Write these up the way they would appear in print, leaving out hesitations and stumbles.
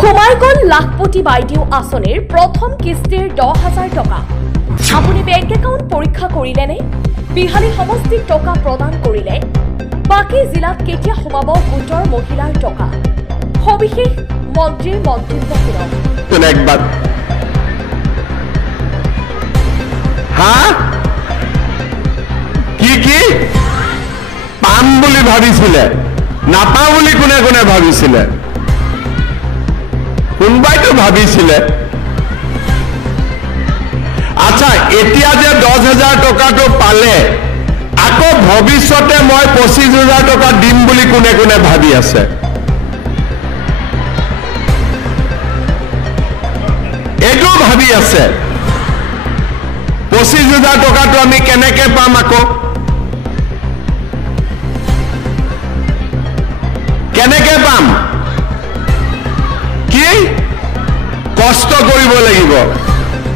সোমাই গ'ল লাখপতি বাইদেউ আঁচনিৰ প্ৰথম কিস্তিৰ 10,000 টকা। আপুনি বেংক একাউণ্ট পৰীক্ষা কৰিলেনে? বিহালী সমষ্টিত টকা প্ৰদান কৰিলে? বাকী জিলাত কেতিয়া সোমাব গোটৰ মহিলাৰ টকা? সবিশেষ মন্ত্ৰীৰ মন্তব্য শুনক। একবাৰ কি পাম বুলি ভাবিছিলে, নাপাওঁ বুলি কোনে কোনে ভাবিছিলে? কোনোবাইতো ভাবিছিলে। আচ্ছা, এতিয়া যে 10,000 টকাটো পালে, আকৌ ভৱিষ্যতে মই 25,000 টকা দিম বুলি কোনে কোনে ভাবি আছে? এইটোও ভাবি আছে 25,000 টকাটো আমি কেনেকে পাম? আকৌ কেনেকে পাম? কি কষ্ট কৰিব লাগিব।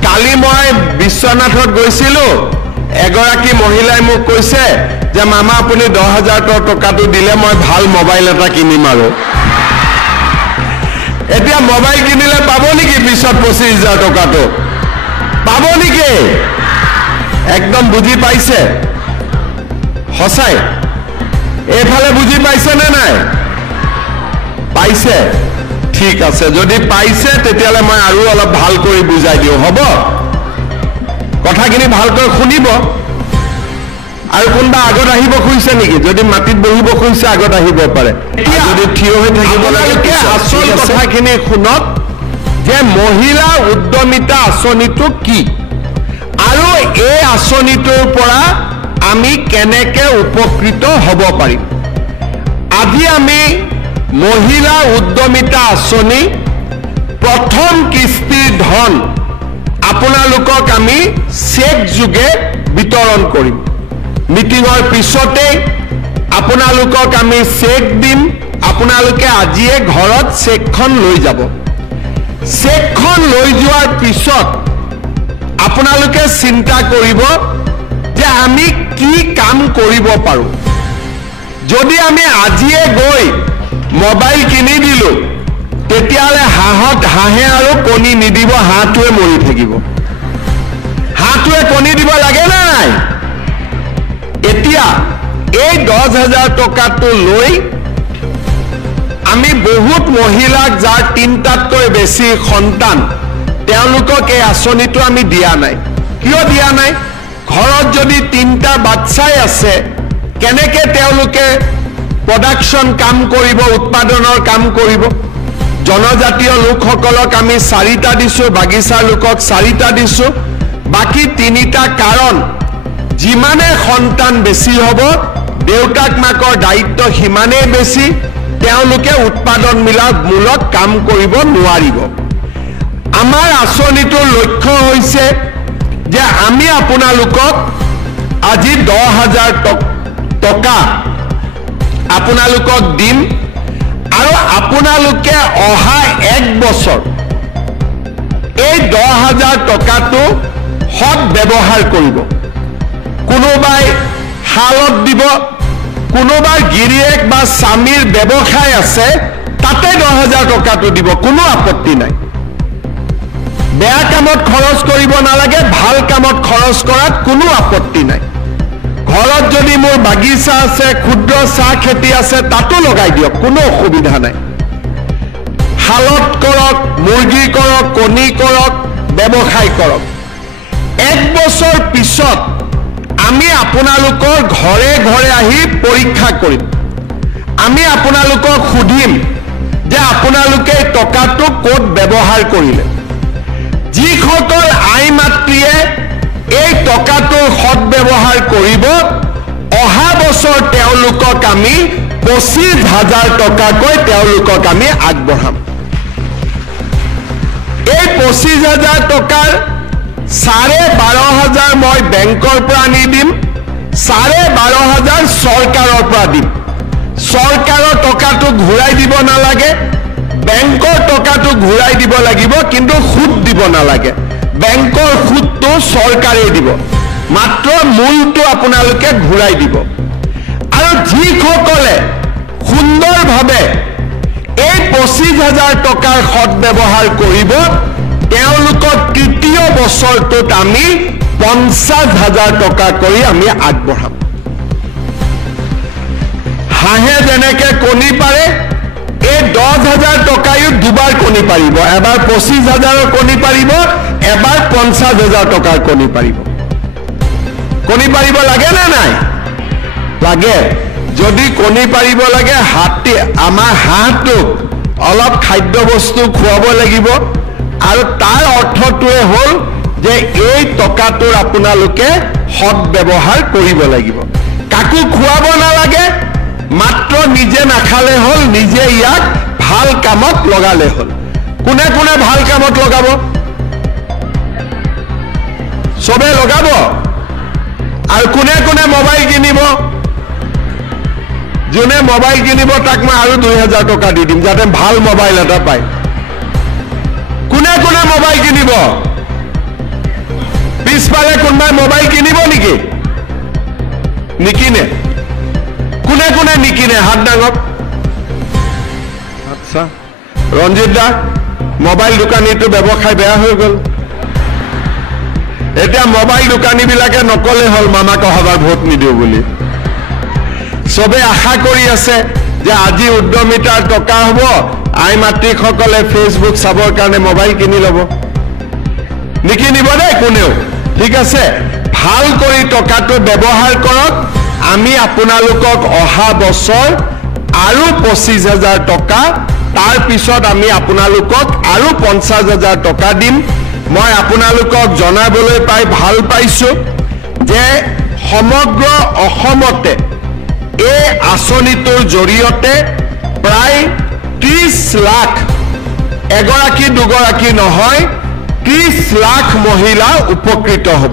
কালি মই বিশ্বনাথত গৈছিলো, এগৰাকী মহিলাই মোক কৈছে যে মামা আপুনি 10,000 টকাটো দিলে মই ভাল মোবাইল এটা কিনিম। আৰু এতিয়া মোবাইল কিনিলে পাব নেকি পিছত 25,000 টকাটো? পাব নেকি? একদম বুজি পাইছে? সঁচাই এইফালে বুজি পাইছে নে নাই? পাইছে? ঠিক আছে, যদি পাইছে তেতিয়াহ'লে মই আৰু অলপ ভাল কৰি বুজাই দিওঁ, হ'ব? কথাখিনি ভালকৈ শুনিব। আৰু কোনোবা আগত আহিব খুজিছে নেকি? যদি মাটিত বহিব খুজিছে আগত আহিব পাৰে। যদি থিয় হৈ থাকিব লাগে, আচল কথাখিনি শুনক যে মহিলা উদ্যমিতা আঁচনিটো কি আৰু এই আঁচনিটোৰ পৰা আমি কেনেকে উপকৃত হ'ব পাৰিম। আজি আমি মহিলা উদ্যমিতা আঁচনি প্ৰথম কিস্তিৰ ধন আপোনালোকক আমি চেক যোগে বিতৰণ কৰিম। মিটিঙৰ পিছতেই আপোনালোকক আমি চেক দিম। আপোনালোকে আজিয়ে ঘৰত চেকখন লৈ যাব। চেকখন লৈ যোৱাৰ পিছত আপোনালোকে চিন্তা কৰিব যে আমি কি কাম কৰিব পাৰোঁ। যদি আমি আজিয়ে গৈ মোবাইল কিনি দিলোঁ, তেতিয়াহ'লে হাঁহে আৰু কণী নিদিব, হাঁহটোৱে মৰি থাকিব। হাঁহটোৱে কণী দিব লাগে নে নাই? এতিয়া এই 10,000 টকাটো লৈ আমি বহুত মহিলাক, যাৰ 3টাতকৈ বেছি সন্তান, তেওঁলোকক এই আঁচনিটো আমি দিয়া নাই। কিয় দিয়া নাই? ঘৰত যদি 3টা বাচ্চাই আছে, কেনেকে তেওঁলোকে প্ৰডাকশ্যন কাম কৰিব, উৎপাদনৰ কাম কৰিব? জনজাতীয় লোকসকলক আমি 4টা দিছোঁ, বাগিচাৰ লোকক 4টা দিছোঁ। বাকী 3টা কাৰণ যিমানে সন্তান বেছি হ'ব, দেউতাক মাকৰ দায়িত্ব সিমানেই বেছি, তেওঁলোকে উৎপাদনমূলক কাম কৰিব নোৱাৰিব। আমাৰ আঁচনিটোৰ লক্ষ্য হৈছে যে আমি আপোনালোকক আজি 10,000 টকা আপোনালোকক দিম আৰু আপোনালোকে অহা 1 বছৰ এই 10,000 টকাটো সৎ ব্যৱহাৰ কৰিব। কোনোবাই শালত দিব, কোনোবাৰ গিৰিয়েক বা স্বামীৰ ব্যৱসায় আছে, তাতে 10,000 টকাটো দিব, কোনো আপত্তি নাই। বেয়া কামত খৰচ কৰিব নালাগে, ভাল কামত খৰচ কৰাত কোনো আপত্তি নাই। ঘৰত যদি মোৰ বাগিচা আছে, ক্ষুদ্ৰ চাহ খেতি আছে, তাতো লগাই দিয়ক, কোনো অসুবিধা নাই। শালত কৰক, মুৰ্গী কৰক, কণী কৰক, ব্যৱসায় কৰক। 1 বছৰ পিছত আমি আপোনালোকৰ ঘৰে ঘৰে আহি পৰীক্ষা কৰিম। আমি আপোনালোকক সুধিম যে আপোনালোকে টকাটো ক'ত ব্যৱহাৰ কৰিলে। যিসকল আই মাতৃয়ে এই টকাটোৰ সৎ ব্যৱহাৰ কৰিব, অহা বছৰ তেওঁলোকক আমি 25,000 টকাকৈ তেওঁলোকক আমি আগবঢ়াম। এই 25,000 টকাৰ 12,500 মই বেংকৰ পৰা আনি দিম, 12,500 চৰকাৰৰ পৰা দিম। চৰকাৰৰ টকাটো ঘূৰাই দিব নালাগে, বেংকৰ টকাটো ঘূৰাই দিব লাগিব, কিন্তু সুদ দিব নালাগে। বেংকৰ সুদটো চৰকাৰে দিব, মাত্ৰ মূলটো আপোনালোকে ঘূৰাই দিব। আৰু যিসকলে সুন্দৰভাৱে এই 25,000 টকাৰ সৎ ব্যৱহাৰ কৰিব তেওঁলোকৰ তৃতীয় বছৰটোত আমি 50,000 টকা কৰি আমি আগবঢ়াম হাঁহে যেনেকে কণী পাৰে এই 10,000 টকায়ো দুবাৰ কণী পাৰিব এবাৰ 25,000 কণী পাৰিব এবাৰ 50,000 টকাৰ কণী পাৰিব কণী পাৰিব লাগে না নাই লাগে যদি কণী পাৰিব লাগে হাতী আমাৰ হাঁহটোক অলপ খাদ্য বস্তু খুৱাব লাগিব আৰু তাৰ অৰ্থটোৱে হ'ল যে এই টকাটোৰ আপোনালোকে সৎ ব্যৱহাৰ কৰিব লাগিব কাকো খুৱাব নালাগে মাত্ৰ নিজে নাখালে হ'ল নিজে ইয়াক ভাল কামত লগালে হ'ল কোনে কোনে ভাল কামত লগাব সবে লগাব আৰু কোনে কোনে মোবাইল কিনিব যোনে মোবাইল কিনিব তাক মই আৰু 2,000 টকা দি দিম যাতে ভাল মোবাইল এটা পায় কোনে কোনে মোবাইল কিনিব পিছফালে কোনোবাই মোবাইল কিনিব নেকি নিকিনে কোনে কোনে নিকিনে হাত ডাঙক আচ্ছা ৰঞ্জিত দা মোবাইল দোকানীটো ব্যৱসায় বেয়া হৈ গ'ল এতিয়া মোবাইল দোকানীবিলাকে নকলে হ'ল মামাক অহাবাৰ ভোট নিদিও বুলি সবে আশা কৰি আছে যে আজি উদ্যমিতাৰ টকা হ'ব আই মাতৃসকলে ফেচবুক চাবৰ কাৰণে মোবাইল কিনি ল'ব নিকিনিব দেই কোনেও ঠিক আছে ভাল কৰি টকাটো ব্যৱহাৰ কৰক আমি আপোনালোকক অহা বছৰ আৰু 25,000 টকা তাৰ পিছত আমি আপোনালোকক আৰু 50,000 টকা দিম মই আপোনালোকক জনাবলৈ পাই ভাল পাইছো যে সমগ্ৰ অসমতে এই আঁচনিটোৰ জৰিয়তে প্ৰায় 30 লাখ এগৰাকী দুগৰাকী নহয় 30 লাখ মহিলা উপকৃত হ'ব